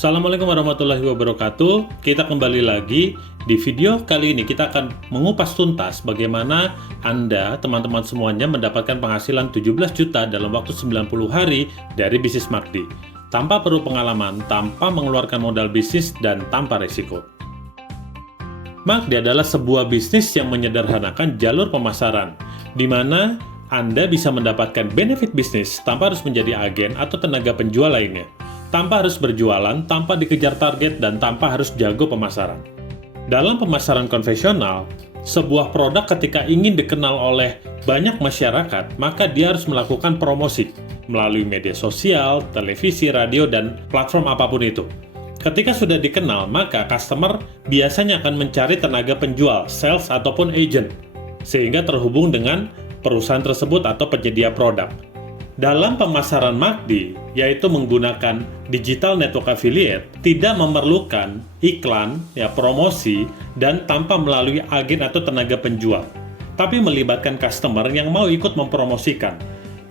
Assalamualaikum warahmatullahi wabarakatuh. Kita kembali lagi. Di video kali ini kita akan mengupas tuntas bagaimana Anda, teman-teman semuanya, mendapatkan penghasilan 17 juta dalam waktu 90 hari dari bisnis MACD. Tanpa perlu pengalaman, tanpa mengeluarkan modal bisnis, dan tanpa risiko. MACD adalah sebuah bisnis yang menyederhanakan jalur pemasaran, di mana Anda bisa mendapatkan benefit bisnis tanpa harus menjadi agen atau tenaga penjual lainnya. Tanpa harus berjualan, tanpa dikejar target, dan tanpa harus jago pemasaran. Dalam pemasaran konvensional, sebuah produk ketika ingin dikenal oleh banyak masyarakat, maka dia harus melakukan promosi melalui media sosial, televisi, radio, dan platform apapun itu. Ketika sudah dikenal, maka customer biasanya akan mencari tenaga penjual, sales, ataupun agent, sehingga terhubung dengan perusahaan tersebut atau penyedia produk. Dalam pemasaran MACD, yaitu menggunakan digital network affiliate, tidak memerlukan iklan, promosi, dan tanpa melalui agen atau tenaga penjual, tapi melibatkan customer yang mau ikut mempromosikan.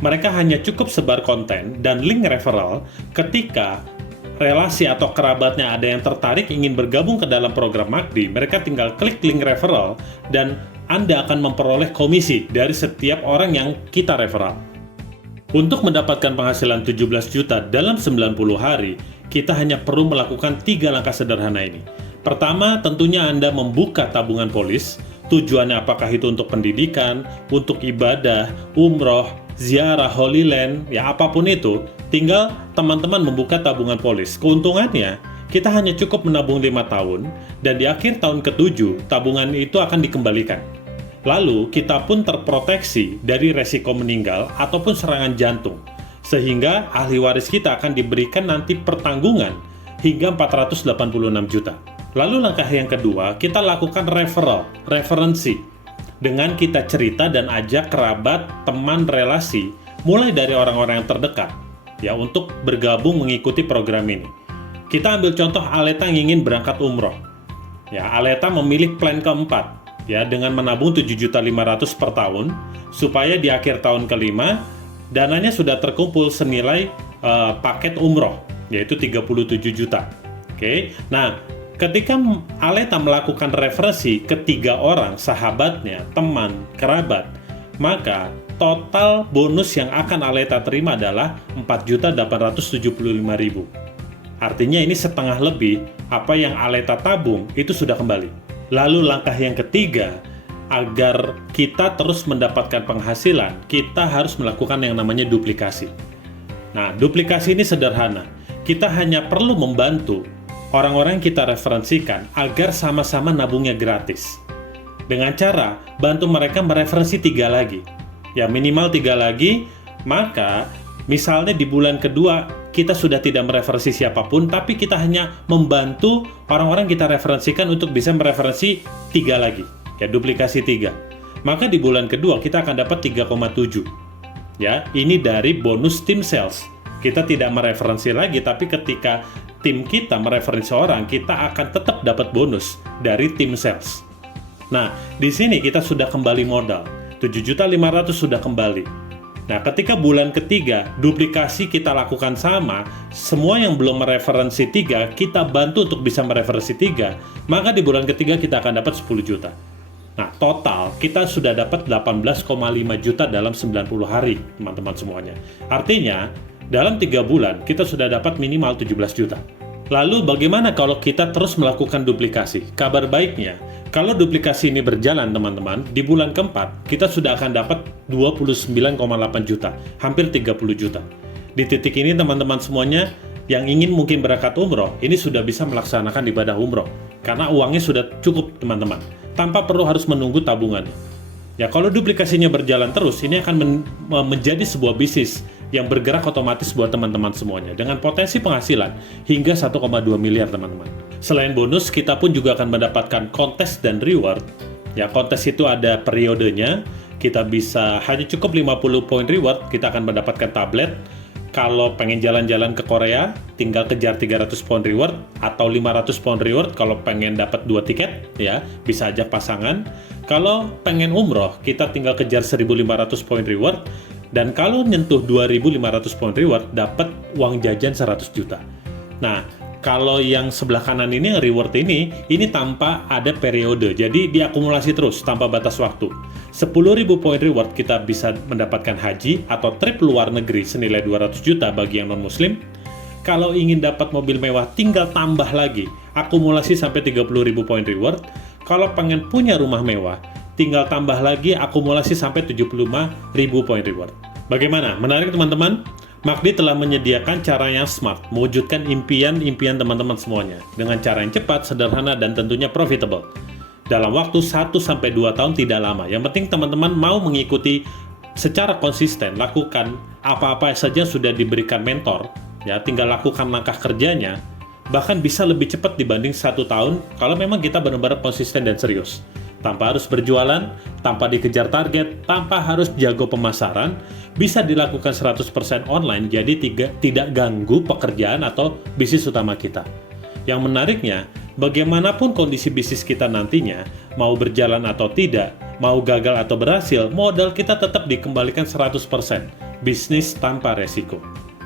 Mereka hanya cukup sebar konten dan link referral ketika relasi atau kerabatnya ada yang tertarik ingin bergabung ke dalam program MACD, mereka tinggal klik link referral dan Anda akan memperoleh komisi dari setiap orang yang kita referral. Untuk mendapatkan penghasilan 17 juta dalam 90 hari, kita hanya perlu melakukan 3 langkah sederhana ini. Pertama, tentunya Anda membuka tabungan polis. Tujuannya apakah itu untuk pendidikan, untuk ibadah, umroh, ziarah, Holy Land, apapun itu, tinggal teman-teman membuka tabungan polis. Keuntungannya, kita hanya cukup menabung 5 tahun, dan di akhir tahun ke-7, tabungan itu akan dikembalikan. Lalu, kita pun terproteksi dari resiko meninggal ataupun serangan jantung, sehingga ahli waris kita akan diberikan nanti pertanggungan hingga 486 juta. Lalu langkah yang kedua, kita lakukan referensi, dengan kita cerita dan ajak kerabat, teman, relasi, mulai dari orang-orang yang terdekat, untuk bergabung mengikuti program ini. Kita ambil contoh Aleta yang ingin berangkat umroh. Aleta memilih plan keempat, dengan menabung 7.500.000 per tahun, supaya di akhir tahun kelima, dananya sudah terkumpul senilai paket umroh, yaitu 37 juta. Oke. Nah, ketika Aleta melakukan referensi ke 3 orang, sahabatnya, teman, kerabat, maka total bonus yang akan Aleta terima adalah 4.875.000. Artinya ini setengah lebih apa yang Aleta tabung itu sudah kembali. Lalu langkah yang ketiga, agar kita terus mendapatkan penghasilan, kita harus melakukan yang namanya duplikasi. Nah, duplikasi ini sederhana. Kita hanya perlu membantu orang-orang yang kita referensikan agar sama-sama nabungnya gratis. Dengan cara bantu mereka mereferensi 3 lagi. Minimal 3 lagi, maka misalnya di bulan kedua kita sudah tidak mereferensi siapapun, tapi kita hanya membantu orang-orang kita referensikan untuk bisa mereferensi 3 lagi, duplikasi 3. Maka di bulan kedua kita akan dapat 3,7. Ini dari bonus tim sales. Kita tidak mereferensi lagi, tapi ketika tim kita mereferensi orang, kita akan tetap dapat bonus dari tim sales. Nah, di sini kita sudah kembali modal. 7.500.000 sudah kembali. Nah, ketika bulan ketiga, duplikasi kita lakukan sama, semua yang belum mereferensi 3, kita bantu untuk bisa mereferensi 3, maka di bulan ketiga kita akan dapat 10 juta. Nah, total kita sudah dapat 18,5 juta dalam 90 hari, teman-teman semuanya. Artinya, dalam 3 bulan, kita sudah dapat minimal 17 juta. Lalu bagaimana kalau kita terus melakukan duplikasi? Kabar baiknya, kalau duplikasi ini berjalan teman-teman, di bulan keempat kita sudah akan dapat 29,8 juta, hampir 30 juta. Di titik ini teman-teman semuanya yang ingin mungkin berangkat umroh, ini sudah bisa melaksanakan ibadah umroh. Karena uangnya sudah cukup teman-teman, tanpa perlu harus menunggu tabungannya. Kalau duplikasinya berjalan terus, ini akan menjadi sebuah bisnis yang bergerak otomatis buat teman-teman semuanya, dengan potensi penghasilan hingga 1,2 miliar teman-teman. Selain bonus, kita pun juga akan mendapatkan kontes dan reward. Kontes itu ada periodenya, kita bisa hanya cukup 50 poin reward, kita akan mendapatkan tablet. Kalau pengen jalan-jalan ke Korea, tinggal kejar 300 poin reward atau 500 poin reward kalau pengen dapat 2 tiket, bisa ajak pasangan. Kalau pengen umroh, kita tinggal kejar 1.500 poin reward. Dan kalau nyentuh 2.500 poin reward, dapat uang jajan 100 juta. Nah, Kalau yang sebelah kanan ini, reward ini tanpa ada periode. Jadi diakumulasi terus tanpa batas waktu. 10.000 poin reward kita bisa mendapatkan haji atau trip luar negeri senilai 200 juta bagi yang non-muslim. Kalau ingin dapat mobil mewah tinggal tambah lagi, akumulasi sampai 30.000 poin reward. Kalau pengen punya rumah mewah, tinggal tambah lagi akumulasi sampai 75.000 poin reward. Bagaimana? Menarik teman-teman? MACD telah menyediakan cara yang smart, mewujudkan impian-impian teman-teman semuanya, dengan cara yang cepat, sederhana, dan tentunya profitable. Dalam waktu 1-2 tahun tidak lama. Yang penting teman-teman mau mengikuti secara konsisten, lakukan apa-apa saja sudah diberikan mentor, ya tinggal lakukan langkah kerjanya, bahkan bisa lebih cepat dibanding 1 tahun kalau memang kita benar-benar konsisten dan serius. Tanpa harus berjualan, tanpa dikejar target, tanpa harus jago pemasaran, bisa dilakukan 100% online, jadi tidak ganggu pekerjaan atau bisnis utama kita. Yang menariknya, bagaimanapun kondisi bisnis kita nantinya, mau berjalan atau tidak, mau gagal atau berhasil, modal kita tetap dikembalikan 100%, bisnis tanpa resiko.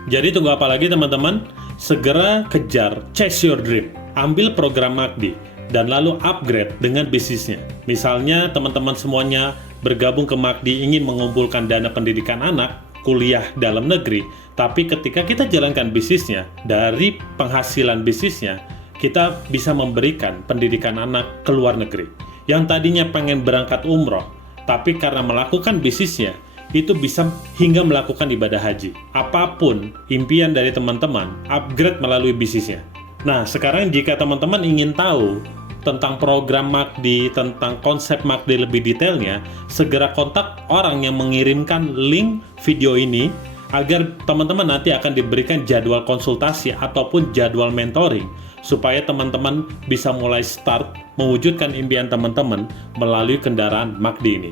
Jadi tunggu apa lagi teman-teman? Segera kejar, chase your dream, ambil program MACD, dan lalu upgrade dengan bisnisnya. Misalnya teman-teman semuanya bergabung ke MACD ingin mengumpulkan dana pendidikan anak, kuliah dalam negeri, tapi ketika kita jalankan bisnisnya, dari penghasilan bisnisnya, kita bisa memberikan pendidikan anak ke luar negeri. Yang tadinya pengen berangkat umroh, tapi karena melakukan bisnisnya, itu bisa hingga melakukan ibadah haji. Apapun impian dari teman-teman, upgrade melalui bisnisnya. Nah, sekarang jika teman-teman ingin tahu tentang program MACD, tentang konsep MACD lebih detailnya, segera kontak orang yang mengirimkan link video ini agar teman-teman nanti akan diberikan jadwal konsultasi ataupun jadwal mentoring supaya teman-teman bisa mulai start mewujudkan impian teman-teman melalui kendaraan MACD ini.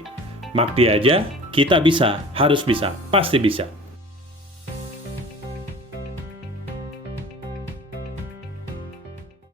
MACD aja, kita bisa, harus bisa, pasti bisa.